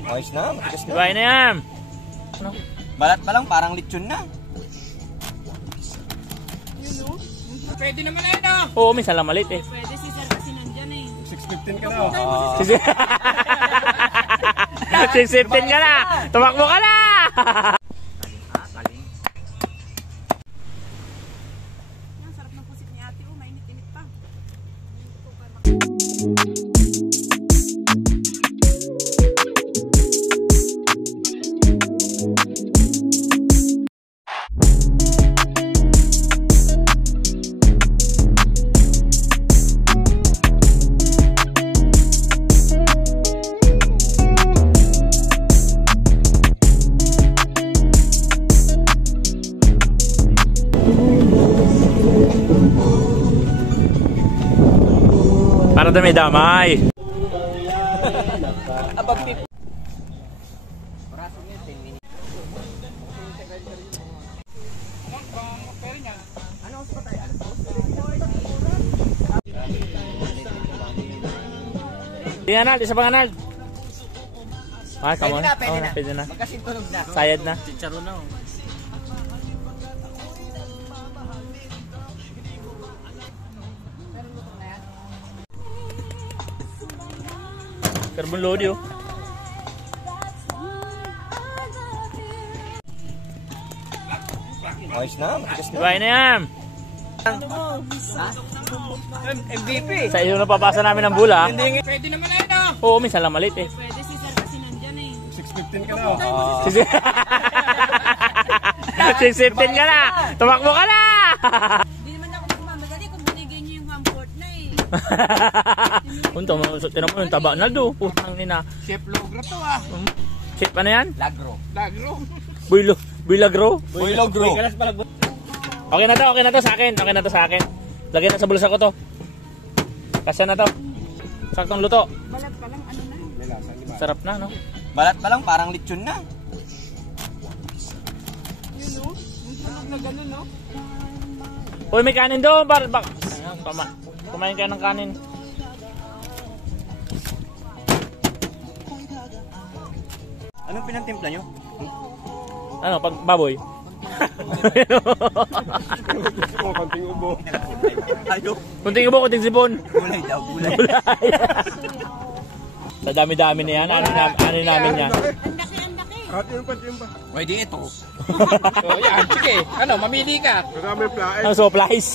Ayos na, matigas na. Dibayin na yan. Balat pa lang, parang lechon na. Pwede naman na yun, Oo, minsan lang malit eh. Pwede si Sir kasi nandyan eh. 6.15 ka na. 6.15 ka na. Tumakbo ka na. Ang sarap ng pusit ni ate. Oh, mainit-init pa. Para dami-damay. Di Arnold, isa pang Arnold. Ah, come on. Pwede na. Magkasintunog na. Sayad na. Chicharo na. Carbon load yun. Ayos na, matigas na. Dibayin na yan. MVP. Sa iyo na papasa namin ng bula. Pwede naman na yun, Oo, minsan lang malit eh. Pwede si Sir kasi nandyan eh. 6.15 ka na. 6.15 ka na. Tumakbo ka na. Hindi naman ako magmamadali kung binigay niyo yung comfort na eh. Punta mo, tinan mo yung taba na do. Putang ina. Chef Logra to Chip ano yan? Lagro. Lagro. Buylagro? Buylogro. Okay na to sa akin. Okay na to sa akin. Lagyan na sa bulsa ko to. Kasya na to. Saktong luto. Balat pa lang, ano na. Sarap na, no? Balat pa lang, parang lechon na. Yun o. Yung tunog na gano'n no. Uy, may kanin doon. Kumain ka ng kanin. Anong pinantimpla nyo? Ano, pag baboy? Konting ubo. Ayok. Kunting ubo, kunting sipon. Gulay daw, gulay. Sa dami-dami na yan. Ano namin yan? Ang laki. Hati yung pati yung ba? Pwede ito. Yan, sige. Ano, mamili ka. Maraming fly. Ang supplies.